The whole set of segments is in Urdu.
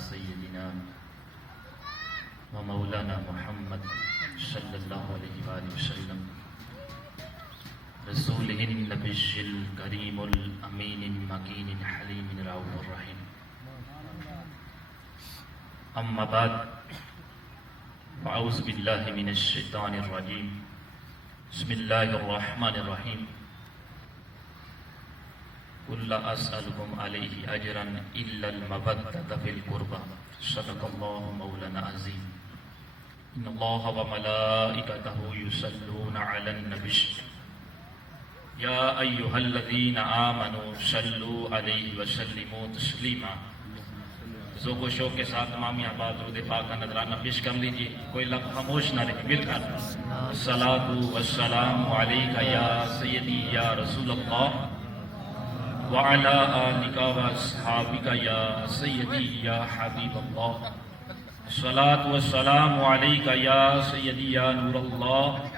سيدنا ومولانا محمد صلی اللہ علیہ وآلہ وسلم رسوله النبي الكريم الأمين المكين الحليم الرؤوف الرحيم أما بعد فأعوذ بالله من الشيطان الرجيم بسم الله الرحمن الرحيم قل لا أسألكم عليه أجرا إلا المودة في القربى صدق الله مولانا عظيم إن الله وملائكته يصلون على النبي یا ایھا الذین آمنوا صلوا علیہ وسلموا تسلیما. ذوق و شوق کے ساتھ تمام احباب درود پاک کا نذرانہ پیش کر لیجیے. کوئی لفظ خاموش نہ رہے. مل کر الصلاۃ والسلام علیک یا سیدی یا رسول اللہ وعلی آلک واصحابک یا سیدی یا حبیب اللہ. الصلاۃ والسلام علیک یا سیدی یا نور اللہ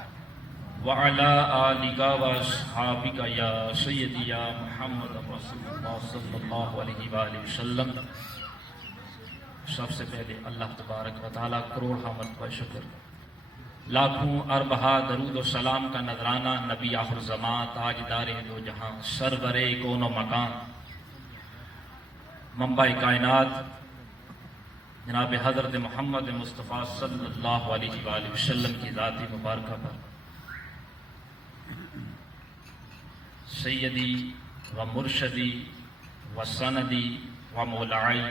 وعلى آلك واصحابك يا سيدي يا محمد رسول اللہ صلی اللہ علیہ وآلہ وسلم. سب سے پہلے اللہ تبارک و تعالیٰ کروڑ حمد و شکر، لاکھوں اربہا درود و سلام کا نذرانہ نبی آخر زمان تاجدار دو جہاں سرور کون و مکان منبع کائنات جناب حضرت محمد مصطفیٰ صلی اللہ علیہ وآلہ وسلم کی ذات مبارکہ پر سیدی و مرشدی و سندی و مولائی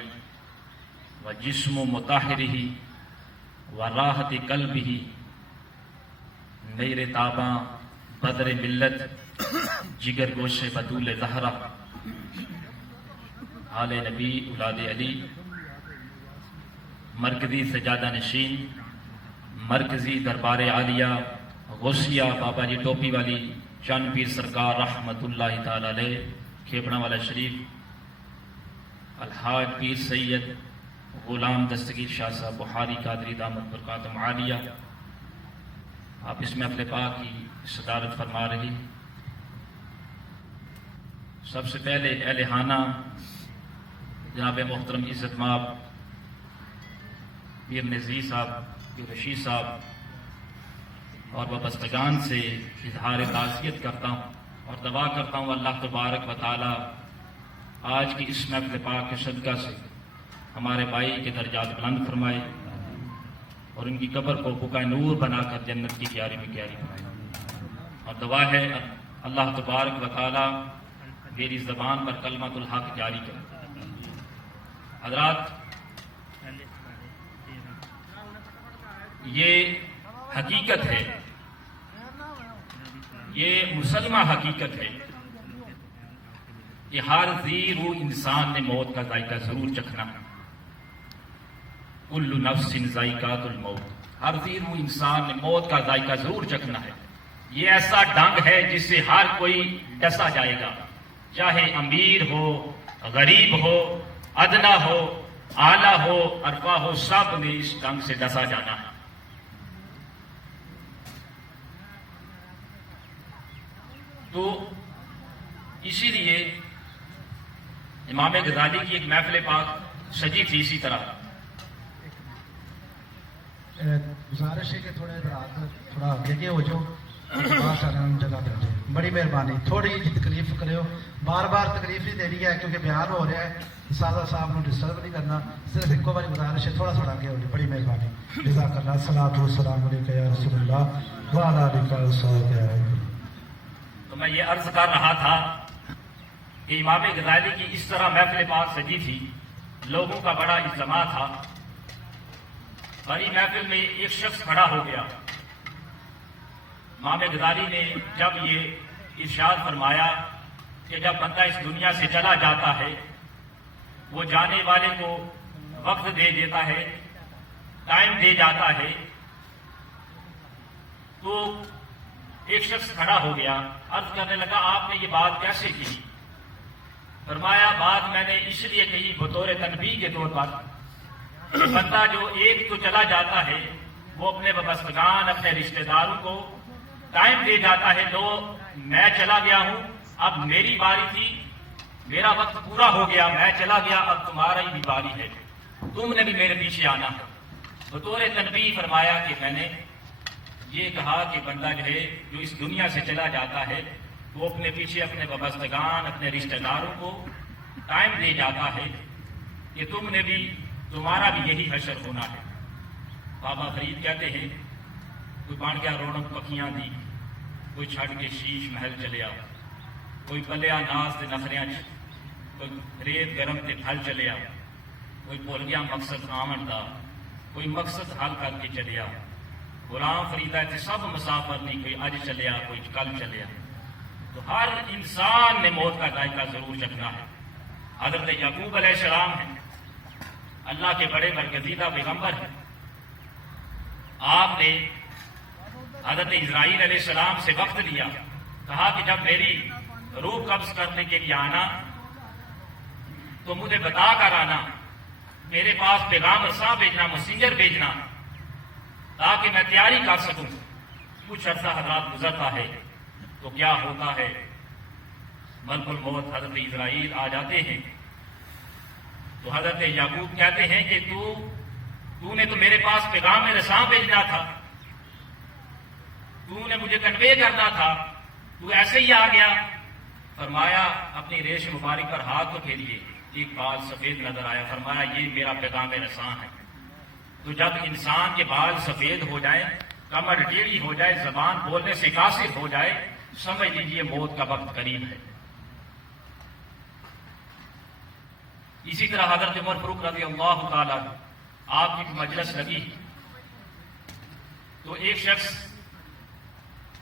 و جسم مطہرہ و راحت قلبہ میرے تاباں بدر ملت جگر گوش بطول زہرہ آل نبی اولاد علی مرکزی سجادہ نشین مرکزی دربار عالیہ غوثیہ بابا جی ٹوپی والی چند پیر سرکار رحمت اللہ تعالی علیہ کھیپڑا والا شریف الحاج پیر سید غلام دستگیر شاہ صاحب بخاری قادری دامت برکاتہم عالیہ، آپ اس محفل پاک کی صدارت فرما رہی. سب سے پہلے اہل خانہ جناب محترم عزت مآب پیر نذیر صاحب، پیر رشید صاحب اور وابستگان سے اظہار تعزیت کرتا ہوں اور دعا کرتا ہوں اللہ تبارک و تعالی آج کی اس محفل پاک کے صدقہ سے ہمارے بھائی کے درجات بلند فرمائے اور ان کی قبر کو بقع نور بنا کر جنت کی کیاری میں کیاری بنائے. اور دعا ہے اللہ تبارک و تعالی میری زبان پر کلمۃ الحق جاری کرے. حضرات، یہ حقیقت ہے، یہ مسلمہ حقیقت ہے کہ ہر ذی روح انسان نے موت کا ذائقہ ضرور چکھنا. کل نفس ذائقۃ الموت، ہر ذی روح انسان نے موت کا ذائقہ ضرور چکھنا ہے. یہ ایسا ڈنگ ہے جس سے ہر کوئی ڈسا جائے گا، چاہے امیر ہو، غریب ہو، ادنا ہو، اعلیٰ ہو، ارفع ہو، سب نے اس ڈنگ سے ڈسا جانا ہے. تو اسی لیے امام غزالی کی ایک محفل پاک سجی تھی اسی طرح. گزارش ہے کہ تھوڑے تھوڑا آگے ہو جاؤ، جگہ دے دو. بڑی مہربانی، تھوڑی جی تکلیف کرو، بار بار تکلیف نہیں دینی ہے کیونکہ بیان ہو رہا ہے. سادہ صاحب کو ڈسٹرب نہیں کرنا، صرف ایک بار گزارش ہے تھوڑا آگے ہو جاؤ. بڑی مہربانی، جزاک اللہ. الصلاۃ والسلام علیک یا رسول اللہ وعلی آلک وصحبہ. تو میں یہ عرض کر رہا تھا کہ امام غزالی کی اس طرح محفل پاک سجی تھی، لوگوں کا بڑا اجتماع تھا. بڑی محفل میں ایک شخص کھڑا ہو گیا. امام غزالی نے جب یہ ارشاد فرمایا کہ جب بندہ اس دنیا سے چلا جاتا ہے وہ جانے والے کو وقت دے دیتا ہے، ٹائم دے جاتا ہے، تو ایک شخص کھڑا ہو گیا، عرض کرنے لگا آپ نے یہ بات کیسے کی؟ فرمایا بات میں نے اس لیے کہی بطور تنبیہ کے طور پر، بندہ جو ایک تو چلا جاتا ہے وہ اپنے وابستگان، اپنے رشتہ داروں کو ٹائم دے جاتا ہے، لو میں چلا گیا ہوں، اب میری باری تھی، میرا وقت پورا ہو گیا، میں چلا گیا، اب تمہاری بھی باری ہے. تم نے بھی میرے پیچھے آنا ہے۔ بطور تنبیہ فرمایا کہ میں نے یہ کہا کہ بندہ جو ہے جو اس دنیا سے چلا جاتا ہے وہ اپنے پیچھے اپنے وابستگان اپنے رشتہ داروں کو ٹائم دے جاتا ہے کہ تمہارا بھی یہی حشر ہونا ہے۔ بابا فرید کہتے ہیں کوئی بان گیا رونق پکھیاں دی، کوئی چھڑ کے شیش محل چلیا، کوئی پلیا ناز دے نخریاں کوئی ریت گرم تے پھل چلیا، کوئی بھول گیا مقصد آمن دا، کوئی مقصد حل کر کے چلیا۔ غلام فریدہ تے سب مسافر نہیں، کوئی اج چلیا کوئی کل چلیا۔ تو ہر انسان نے موت کا ذائقہ ضرور چکھنا ہے۔ حضرت یعقوب علیہ السلام ہیں، اللہ کے بڑے برگزیدہ پیغمبر ہیں، آپ نے حضرت اسرائیل علیہ السلام سے وقت لیا، کہا کہ جب میری روح قبض کرنے کے لیے آنا تو مجھے بتا کر آنا، میرے پاس پیغام رساں بھیجنا، مسنجر بھیجنا، تاکہ میں تیاری کر سکوں۔ کچھ عرصہ حضرات گزرتا ہے تو کیا ہوتا ہے، ملک الموت حضرت اسرائیل آ جاتے ہیں تو حضرت یعقوب کہتے ہیں کہ تو نے تو میرے پاس پیغام رساں بھیجنا تھا، تو نے مجھے کنوے کرنا تھا، تو ایسے ہی آ گیا۔ فرمایا اپنی ریش مبارک پر ہاتھ تو پھیریے، ایک بال سفید نظر آیا، فرمایا یہ میرا پیغام رساں ہے۔ تو جب انسان کے بال سفید ہو جائیں، کمر ٹیڑھی ہو جائے، زبان بولنے سے قاصر ہو جائے، سمجھ لیجیے موت کا وقت قریب ہے۔ اسی طرح حضرت عمر فاروق رضی اللہ تعالیٰ آپ کی مجلس لگی تو ایک شخص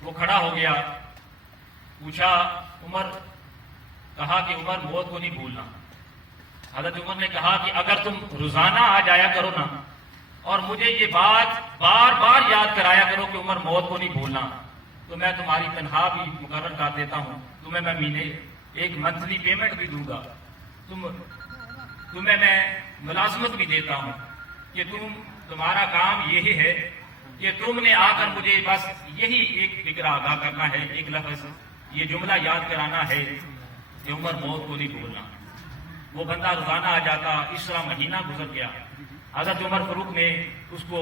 وہ کھڑا ہو گیا، پوچھا عمر، کہا کہ عمر موت کو نہیں بھولنا۔ حضرت عمر نے کہا کہ اگر تم روزانہ آ جایا کرو نا اور مجھے یہ بات بار بار یاد کرایا کرو کہ عمر موت کو نہیں بھولنا، تو میں تمہاری تنخواہ بھی مقرر کر دیتا ہوں، تمہیں میں مہینے ایک منتھلی پیمنٹ بھی دوں گا، تمہیں میں ملازمت بھی دیتا ہوں کہ تمہارا کام یہی ہے کہ تم نے آ کر مجھے بس یہی ایک فکر آگاہ کرنا ہے، ایک لفظ یہ جملہ یاد کرانا ہے کہ عمر موت کو نہیں بھولنا۔ وہ بندہ روزانہ آ جاتا، اس طرح مہینہ گزر گیا۔ حضرت عمر فاروق نے اس کو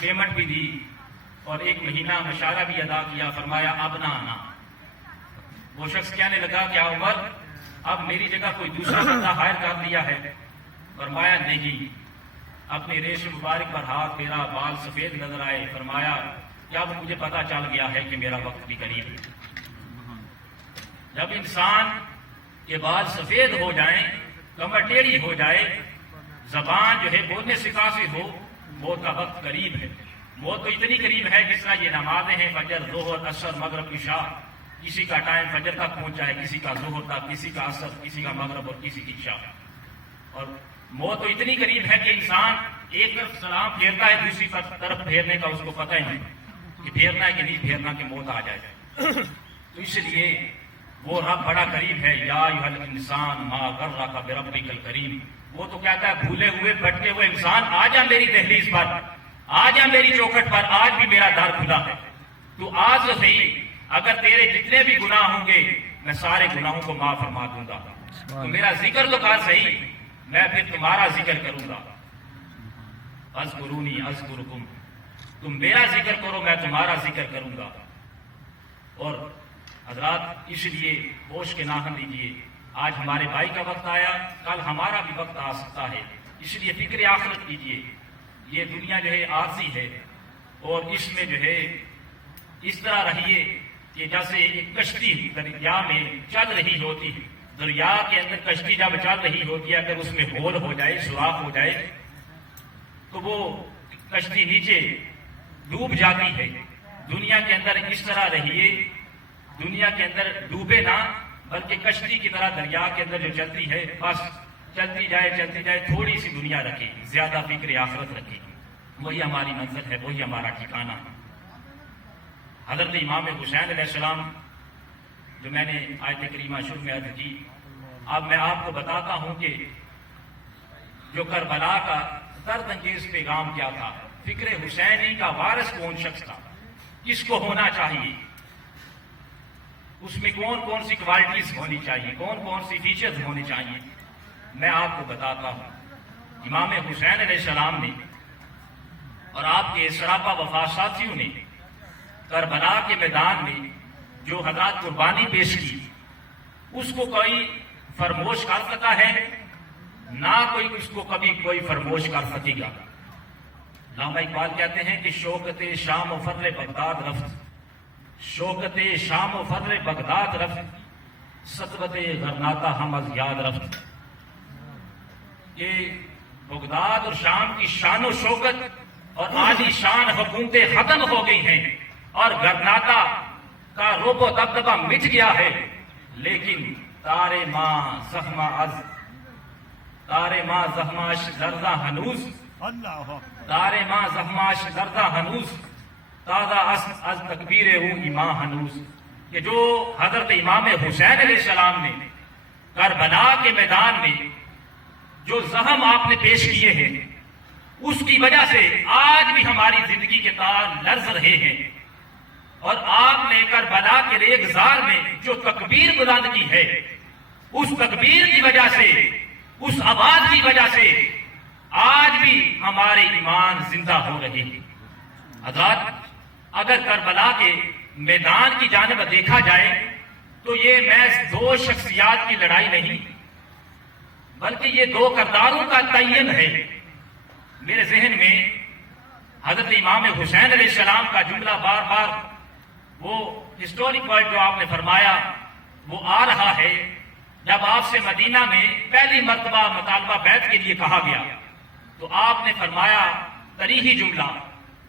پیمنٹ بھی دی اور ایک مہینہ مشارہ بھی ادا کیا، فرمایا اب نہ آنا۔ وہ شخص کہنے لگا کیا عمر اب میری جگہ کوئی دوسرا بندہ ہائر کر لیا ہے؟ فرمایا نہیں۔ اپنی ریش مبارک پر ہاتھ پھیرا، بال سفید نظر آئے، فرمایا کہ اب مجھے پتا چل گیا ہے کہ میرا وقت بھی قریب ہے۔ جب انسان کے بال سفید ہو جائیں، کمر ٹیڑھی ہو جائے، زبان جو ہے بولنے سے قاصر ہو، موت کا وقت قریب ہے۔ موت تو اتنی قریب ہے جس طرح یہ نمازیں ہیں، فجر، ظہر، عصر، مغرب، عشاء، کسی کا ٹائم فجر تک پہنچ جائے، کسی کا ظہر تک، کسی کا عصر، کسی کا مغرب اور کسی کی عشاء۔ اور موت تو اتنی قریب ہے کہ انسان ایک طرف سلام پھیرتا ہے، دوسری طرف پھیرنے کا اس کو پتہ ہی نہیں کہ پھیرنا ہے کہ نہیں پھیرنا کہ موت آ جائے۔ تو اس لیے وہ رب بڑا قریب ہے۔ یا ایھا الانسان ما غرک بربک الکریم، وہ تو کہتا ہے بھولے ہوئے بھٹکے ہوئے انسان آ جا میری دہلیز پر، آ جا میری چوکھٹ پر، آج بھی میرا در کھلا ہے، تو آج تو صحیح، اگر تیرے جتنے بھی گناہ ہوں گے میں سارے گناہوں کو معاف فرما دوں گا، تو میرا ذکر تو کر صحیح، میں پھر تمہارا ذکر کروں گا۔ اذکرونی اذکرکم، تم میرا ذکر کرو میں تمہارا ذکر کروں گا۔ اور حضرات اس لیے ہوش کے ناخن لیجیے، آج ہمارے بھائی کا وقت آیا، کل ہمارا بھی وقت آ سکتا ہے، اس لیے فکر آخرت کیجیے۔ یہ دنیا جو ہے عارضی ہے اور اس میں جو ہے اس طرح رہیے کہ جیسے ایک کشتی دریا میں چل رہی ہوتی ہے، دریا کے اندر کشتی جب چل رہی ہوتی ہے، اگر اس میں ہول ہو جائے، سوراخ ہو جائے تو وہ کشتی نیچے ڈوب جاتی ہے۔ دنیا کے اندر اس طرح رہیے، دنیا کے اندر ڈوبے نہ، بلکہ کشتی کی طرح دریا کے اندر جو چلتی ہے، بس چلتی جائے، تھوڑی سی دنیا رکھے، زیادہ فکر آخرت رکھے، وہی ہماری منزل ہے، وہی ہمارا ٹھکانہ ہے۔ حضرت امام حسین علیہ السلام جو میں نے آیت کریمہ شروع میں عرض کی، اب میں آپ کو بتاتا ہوں کہ جو کربلا کا درد انگیز پیغام کیا تھا، فکر حسینی کا وارث کون شخص تھا، کس کو ہونا چاہیے، اس میں کون کون سی کوالٹیز ہونی چاہیے، کون کون سی فیچرز ہونے چاہیے، میں آپ کو بتاتا ہوں امام حسین علیہ السلام نے اور آپ کے سراپا وفا ساتھیوں نے کربلا کے میدان میں جو حضرات قربانی پیش کی اس کو کوئی فرموش کر سکا ہے؟ نہ کوئی اس کو کبھی کوئی فرموش کر سکے گا۔ علامہ اقبال کہتے ہیں کہ شوکت شام و فر بغداد رفت، شوکت شام و فر بغداد رفت، سطوت غرناطہ ہم از یاد رفت۔ کہ بغداد اور شام کی شان و شوکت اور عالی شان حکومتیں ختم ہو گئی ہیں اور غرناطہ کا رعب و دبدبہ مٹ گیا ہے، لیکن تارے ماں زخماش لرزہ ہنوز، تارے ماں زخماش لرزہ ہنوز، تازہ از تکبیر او ایماں ہنوز۔ کہ جو حضرت امام حسین علیہ السلام نے کربلا کے میدان میں جو زخم آپ نے پیش کیے ہیں اس کی وجہ سے آج بھی ہماری زندگی کے تار لرز رہے ہیں، اور آپ نے کربلا کے ریگزار میں جو تکبیر بلند کی ہے اس تکبیر کی وجہ سے، اس آواز کی وجہ سے آج بھی ہمارے ایمان زندہ ہو رہے ہیں۔ حضرات، اگر کربلا کے میدان کی جانب دیکھا جائے تو یہ محض دو شخصیات کی لڑائی نہیں بلکہ یہ دو کرداروں کا تعین ہے۔ میرے ذہن میں حضرت امام حسین علیہ السلام کا جملہ بار بار وہ ہسٹورک ورڈ جو آپ نے فرمایا وہ آ رہا ہے، جب آپ سے مدینہ میں پہلی مرتبہ مطالبہ بیعت کے لیے کہا گیا تو آپ نے فرمایا تریحی جملہ،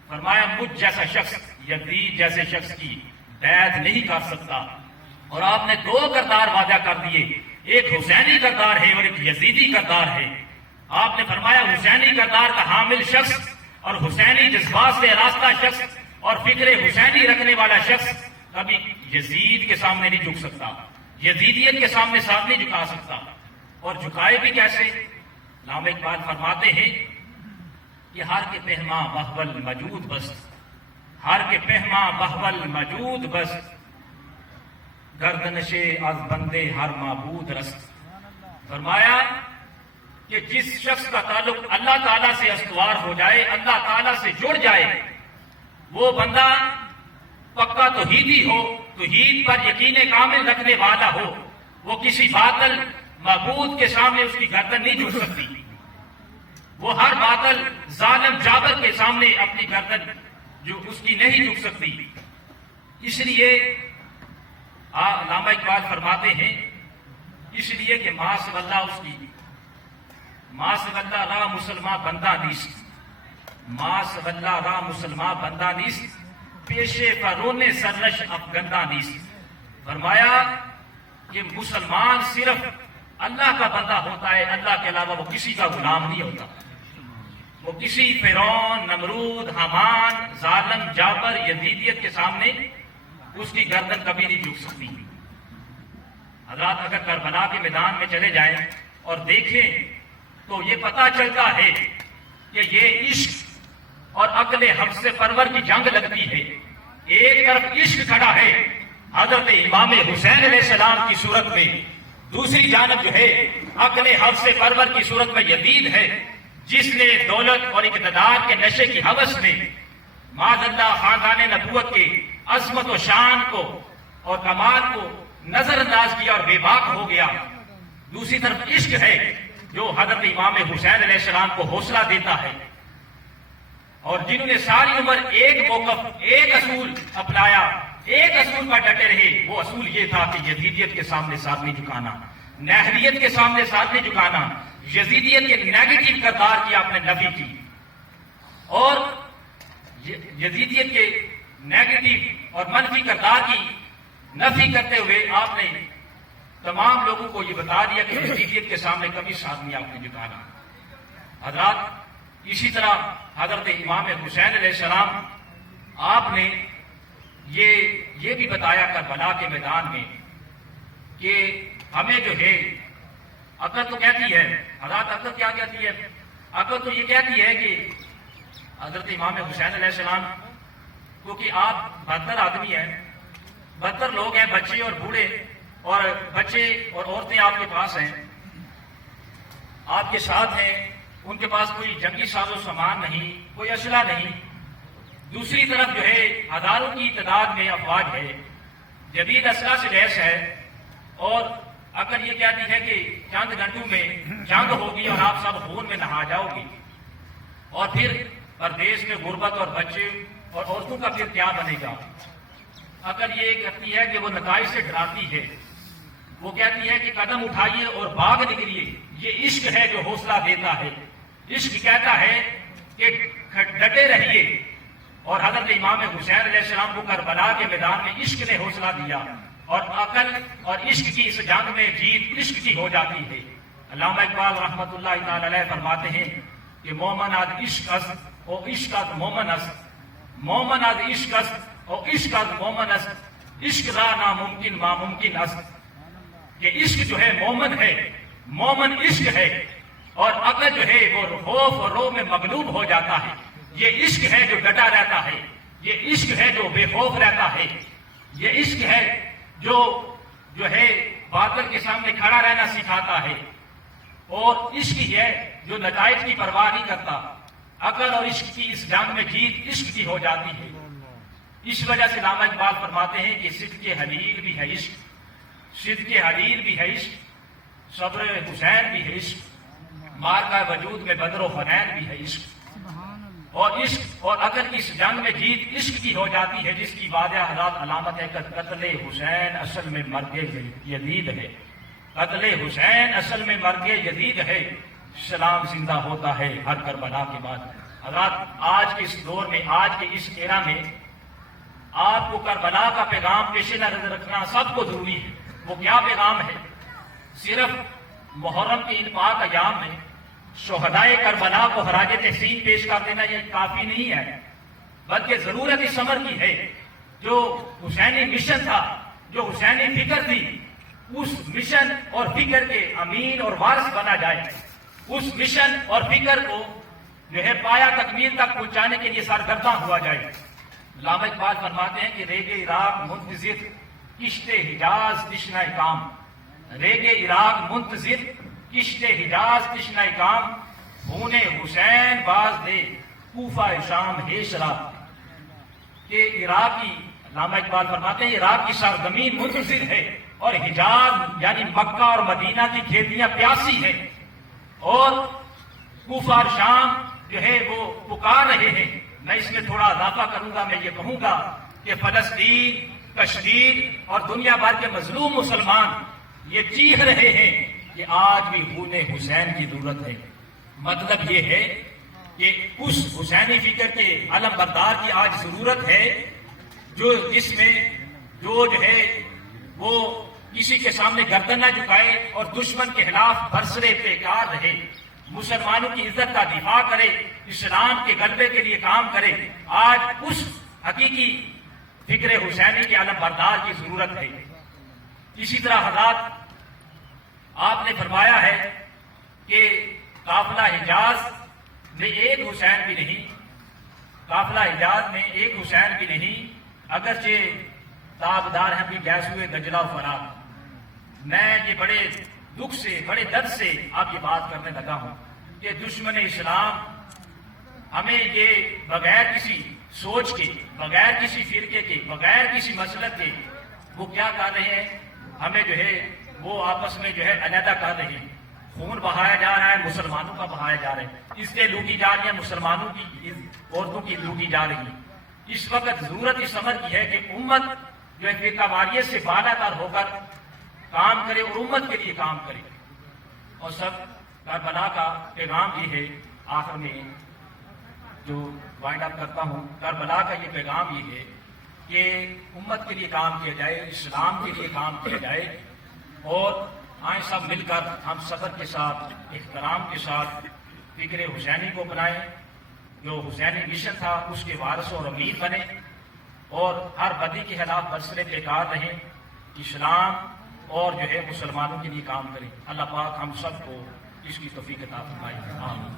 فرمایا مجھ جیسا شخص یزید جیسے شخص کی بیعت نہیں کر سکتا، اور آپ نے دو کردار وعدہ کر دیے، ایک حسینی کردار ہے اور ایک یزیدی کردار ہے۔ آپ نے فرمایا حسینی کردار کا حامل شخص اور حسینی جذبات سے راستہ شخص اور فکر حسینی رکھنے والا شخص کبھی یزید کے سامنے نہیں جھک سکتا، یزیدیت کے سامنے ساتھ نہیں جھکا سکتا، اور جھکائے بھی کیسے؟ علامہ اقبال فرماتے ہیں کہ ہر کے پہما بہول موجود بس، ہر کے پہما بہول موجود بس، گردنش از بندے ہر معبود رست۔ فرمایا کہ جس شخص کا تعلق اللہ تعالیٰ سے استوار ہو جائے، اللہ تعالیٰ سے جڑ جائے، وہ بندہ پکا توحیدی ہو، توحید پر یقین کامل رکھنے والا ہو، وہ کسی باطل معبود کے سامنے اس کی گردن نہیں جھک سکتی، وہ ہر باطل ظالم جابر کے سامنے اپنی گردن جو اس کی نہیں جھک سکتی۔ اس لیے علامہ اقبال فرماتے ہیں اس لیے کہ ما صلی اللہ اس کی ما صلی اللہ را مسلمان بندہ نیست، ما صلی اللہ را مسلمان بندہ نیست، پیشے فرونے سرنش افغندہ نیست۔ فرمایا کہ مسلمان صرف اللہ کا بندہ ہوتا ہے، اللہ کے علاوہ وہ کسی کا غلام نہیں ہوتا، وہ کسی فرعون، نمرود، حامان، ظالم جابر، یزیدیت کے سامنے اس کی گردن کبھی نہیں جھک سکتی۔ حضرات، اگر کربلا کے میدان میں چلے جائیں اور دیکھیں تو یہ پتہ چلتا ہے کہ یہ عشق اور عقل حفظ پرور کی جنگ لگتی ہے۔ ایک طرف عشق کھڑا ہے حضرت امام حسین علیہ السلام کی صورت میں، دوسری جانب جو ہے عقل حفظ پرور کی صورت میں یزید ہے، جس نے دولت اور اقتدار کے نشے کی ہوس میں معاذ اللہ خاندان نبوت کے عظمت و شان کو اور کمال کو نظر انداز کیا اور بے باک ہو گیا۔ دوسری طرف عشق ہے جو حضرت امام حسین علیہ السلام کو حوصلہ دیتا ہے، اور جنہوں نے ساری عمر ایک موقف، ایک اصول اپنایا، ایک اصول پر ڈٹے رہے، وہ اصول یہ تھا کہ یزیدیت کے سامنے ساتھ نہیں جھکانا، نہریت کے سامنے ساتھ نہیں جھکانا، یزیدیت کے نیگیٹو کردار کی آپ نے نفی کی، اور یزیدیت کے نیگیٹو اور منفی کردار کی نفی کرتے ہوئے آپ نے تمام لوگوں کو یہ بتا دیا کہ یزیدیت کے سامنے کبھی ساتھ نہیں آپ نے جھکانا۔ حضرات، اسی طرح حضرت امام حسین علیہ السلام آپ نے یہ بھی بتایا کربلا کے میدان میں کہ ہمیں جو ہے عقل تو کہتی ہے، حضرات عقل کیا کہتی ہے؟ عقل تو یہ کہتی ہے کہ حضرت امام حسین علیہ السلام، کیونکہ آپ 72 آدمی ہیں، 72 لوگ ہیں، بچے اور بوڑھے اور بچے اور عورتیں آپ کے پاس ہیں، آپ کے ساتھ ہیں، ان کے پاس کوئی جنگی ساز و سامان نہیں، کوئی اسلحہ نہیں، دوسری طرف جو ہے ہزاروں کی تعداد میں افواج ہے، جدید اسلحہ سے لیس ہے، اور اگر یہ کہتی ہے کہ چند گھنٹوں میں جنگ ہوگی اور آپ سب خون میں نہا جاؤ گی، اور پھر پردیش میں غربت اور بچے اور عورتوں کا پھر کیا بنے گا؟ اگر یہ کہتی ہے کہ وہ نتائج سے ڈراتی ہے، وہ کہتی ہے کہ قدم اٹھائیے اور بھاگ نکلیے، یہ عشق ہے جو حوصلہ دیتا ہے، عشق کہتا ہے کہ ڈٹے رہیے، اور حضرت امام حسین علیہ السلام کو کربلا کے میدان میں عشق نے حوصلہ دیا، اور عقل اور عشق کی اس جنگ میں جیت عشق کی ہو جاتی ہے۔ علامہ اقبال رحمۃ اللہ تعالی علیہ فرماتے ہیں کہ مومن از عشق است او عشق از مومن است، مومن از عشق است او عشق از مومن است، عشق را ناممکن ماممکن است، کہ عشق جو ہے مومن ہے، مومن عشق ہے، اور عقل جو ہے وہ خوف اور رو میں مغلوب ہو جاتا ہے۔ یہ عشق ہے جو ڈٹا رہتا ہے، یہ عشق ہے جو بے خوف رہتا ہے، یہ عشق ہے جو ہے باطل کے سامنے کھڑا رہنا سکھاتا ہے، اور عشق ہی ہے جو نتائج کی پرواہ نہیں کرتا۔ عقل اور عشق کی اس جنگ میں جیت عشق کی ہو جاتی ہے۔ اس وجہ سے علامہ اقبال فرماتے ہیں کہ صدق حلیل بھی ہے عشق، صدق حلیل بھی ہے عشق، صبر حسین بھی ہے عشق، مارکہ وجود میں بدر و حنین بھی ہے عشق، اور عشق اور عقل کی اس جنگ میں جیت عشق کی ہو جاتی ہے، جس کی واضح حضرات علامت ہے کہ قتل حسین اصل میں مرگ یزید ہے، قتل حسین اصل میں مرگ یزید ہے، اسلام زندہ ہوتا ہے ہر کربلا کے بعد۔ حضرات آج کے اس دور میں، آج کے اس ایرا میں آپ کو کربلا کا پیغام پیش نظر رکھنا سب کو ضروری ہے۔ وہ کیا پیغام ہے؟ صرف محرم کے ان پاک ایام میں شہدائے کربلا کو خراج تحسین پیش کر دینا یہ کافی نہیں ہے، بلکہ ضرورت اس امر کی ہے جو حسینی مشن تھا، جو حسینی فکر تھی، اس مشن اور فکر کے امین اور وارث بنا جائے، اس مشن اور فکر کو جو ہے پایا تکمیل تک پہنچانے کے لیے سرگرداں ہوا جائے۔ علامہ اقبال فرماتے ہیں کہ ریگ عراق منتظر کشت حجاز تشنہ کام، ریگ عراق منتظر کشت حجاز تشنہ کام، خون حسین باز دے کوفہ شام ہے شراب، کہ عراقی، علامہ اقبال فرماتے ہیں عراق کی سرزمین منتظر ہے، اور حجاز یعنی مکہ اور مدینہ کی کھیتیاں پیاسی ہیں، اور کوفہ اور شام جو ہے وہ پکار رہے ہیں۔ میں اس میں تھوڑا اضافہ کروں گا، میں یہ کہوں گا کہ فلسطین، کشمیر اور دنیا بھر کے مظلوم مسلمان یہ چیخ رہے ہیں کہ آج بھی خون حسین کی ضرورت ہے۔ مطلب یہ ہے کہ اس حسینی فکر کے علم بردار کی آج ضرورت ہے، جس میں جو ہے وہ کسی کے سامنے گردن نہ جھکائے اور دشمن کے خلاف برسرے پیکار رہے، مسلمانوں کی عزت کا دفاع کرے، اسلام کے غلبے کے لیے کام کرے۔ آج اس حقیقی فکر حسینی کے علم بردار کی ضرورت ہے۔ اسی طرح حضرات آپ نے فرمایا ہے کہ قافلہ حجاز میں ایک حسین بھی نہیں، قافلہ حجاز میں ایک حسین بھی نہیں، اگرچہ تابدار ہیں بھی گیس ہوئے دجلہ و فرات۔ میں یہ بڑے دکھ سے، بڑے درد سے آپ یہ بات کرنے لگا ہوں کہ دشمن اسلام ہمیں یہ بغیر کسی سوچ کے، بغیر کسی فرقے کے، بغیر کسی مسلک کے وہ کیا کر رہے ہیں، ہمیں جو ہے وہ آپس میں جو ہے علیحدہ کر رہے ہیں۔ خون بہایا جا رہا ہے، مسلمانوں کا بہایا جا رہا ہے، عزتیں لوٹی جا رہی ہیں، مسلمانوں کی عورتوں کی لوٹی جا رہی ہیں۔ اس وقت ضرورت اس امر کی ہے کہ امت جو ہے فرقہ واریت سے بالا تر ہو کر کام کرے اور امت کے لیے کام کرے۔ اور سب کربلا کا پیغام یہ ہے، آخر میں جو وائنڈ اپ کرتا ہوں، کربلا کا یہ پیغام یہ ہے کہ امت کے لیے کام کیا جائے، اسلام کے لیے کام کیا جائے، اور آئیں سب مل کر ہم صبر کے ساتھ، احترام کے ساتھ فکر حسینی کو بنائیں، جو حسینی مشن تھا اس کے وارث اور امیر بنے، اور ہر بدی کے خلاف برسرے پیکار رہیں، اسلام اور جو ہے مسلمانوں کے لیے کام کریں۔ اللہ پاک ہم سب کو اس کی توفیق عطا فرمائے۔ آمین۔